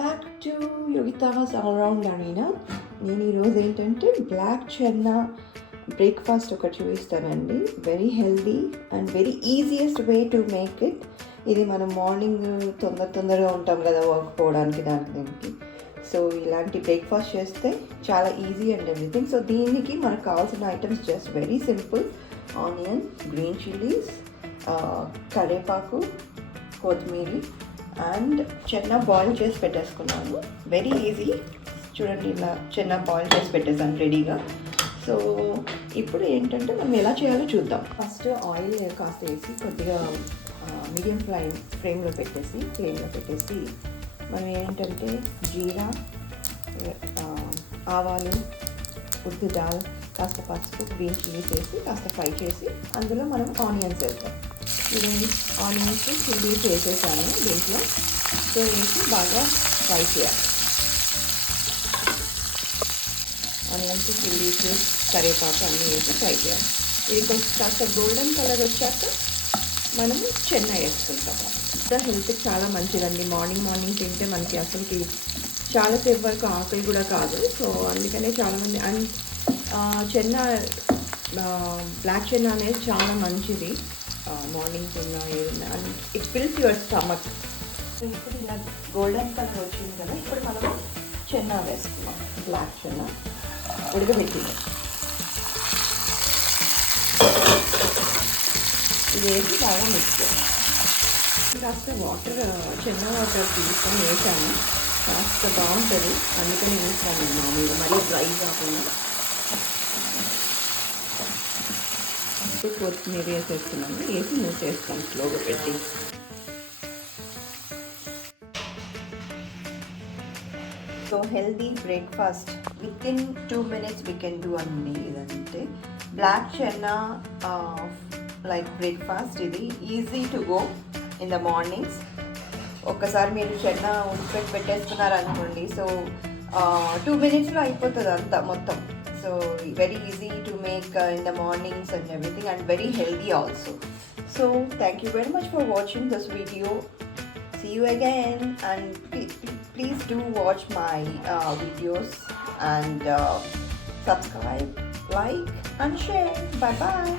Back to Yogita's all round arena. నేను ఈరోజు ఏంటంటే బ్లాక్ చెన్నా బ్రేక్ఫాస్ట్ ఒకటి చూపిస్తానండి. Very healthy and very easiest way to make it. ఇది మనం మార్నింగ్ తొందరగా ఉంటాం కదా వర్క్ పోవడానికి దీనికి. సో ఇలాంటి బ్రేక్ఫాస్ట్ చేస్తే చాలా ఈజీ అండ్ ఎవ్రీథింగ్. సో దీనికి మనకు కావాల్సిన items just very simple. Onion, green chillies, కరివేపాకు, కొత్తిమీర అండ్ చెన్నా బాయిల్ చేసి పెట్టేసుకున్నాను. Very easy. చూడండి, ఇలా చెన్నా బాయిల్ చేసి పెట్టేసాను రెడీగా. సో ఇప్పుడు ఏంటంటే మనం ఎలా చేయాలో చూద్దాం. ఫస్ట్ ఆయిల్ కాస్త వేసి కొద్దిగా మీడియం ఫ్లేమ్లో పెట్టేసి మనం ఏంటంటే జీరా, ఆవాలు, ఉద్ది దాల్, కాస్త పసుపు, గ్రీన్ చిల్లీస్ వేసి కాస్త ఫ్రై చేసి అందులో మనం ఆనియన్స్ వేస్తాం. చూడండి, ఆనియన్స్ చిల్లీస్ వేసేసాను దీంట్లో. సో వేసి బాగా ఫ్రై చేయాలి. ఆనియన్స్, చిల్లీస్, కరివేపాకు అన్నీ వేసి ఫ్రై చేయాలి. ఇది కొంచెం కాస్త గోల్డెన్ కలర్ వచ్చాక మనము చెన్నా వేసుకుంటాము. హెల్త్కి చాలా మంచిదండి. మార్నింగ్ తింటే మనకి అసలుకి చాలాసేపు వరకు ఆకలి కూడా కాదు. సో అందుకనే చాలామంది అండ్ చెన్నా బ్లాక్ చెన్నా అనేది చాలా మంచిది. మార్నింగ్ తిన్నా ఏదైనా and it fills your stomach. ఇప్పుడు ఇలా గోల్డెన్ కలర్ వచ్చింది కదా, ఇప్పుడు మనం చెన్నా వేసుకున్నాం. బ్లాక్ చెన్నా ఉడకబెట్టింది ఇది వేసి బాగా మిక్స్ చేయాలి. కాస్త చెన్నా వాటర్ తీసుకొని వేసాను. కాస్త బాగుంటుంది, అందుకని వేస్తాను మామూలుగా, మరీ డ్రై కాకుండా. కొత్తిమీర వేసేస్తున్నాను. వేసి మూసేస్తాను స్లోగా పెట్టి. So healthy breakfast with in 2 minutes we can do అండి. ఇదంటే బ్లాక్ చెన్నా లైక్ బ్రేక్ఫాస్ట్. ఇది easy to go in the mornings. ఒక్కసారి మీరు చెన్నా ఉడిపెట్టి పెట్టేస్తున్నారు అనుకోండి, సో 2 minutesలో అయిపోతుంది అంతా మొత్తం. So very easy to make in the mornings and everything, and very healthy also. So thank you very much for watching this video. See you again, and please do watch my videos and subscribe, like and share. Bye bye.